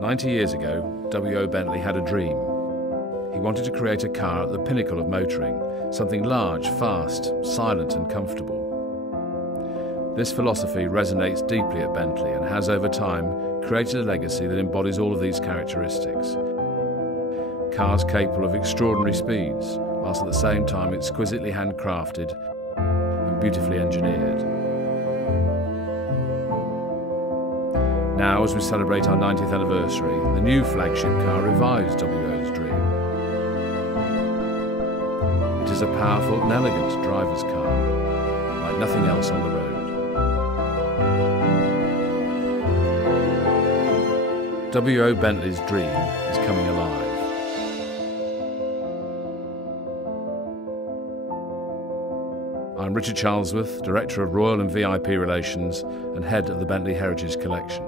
90 years ago, W.O. Bentley had a dream. He wanted to create a car at the pinnacle of motoring, something large, fast, silent and comfortable. This philosophy resonates deeply at Bentley and has, over time, created a legacy that embodies all of these characteristics. Cars capable of extraordinary speeds, whilst at the same time exquisitely handcrafted and beautifully engineered. Now, as we celebrate our 90th anniversary, the new flagship car revives W.O.'s dream. It is a powerful and elegant driver's car, like nothing else on the road. W.O. Bentley's dream is coming alive. I'm Richard Charlesworth, Director of Royal and VIP Relations and Head of the Bentley Heritage Collection.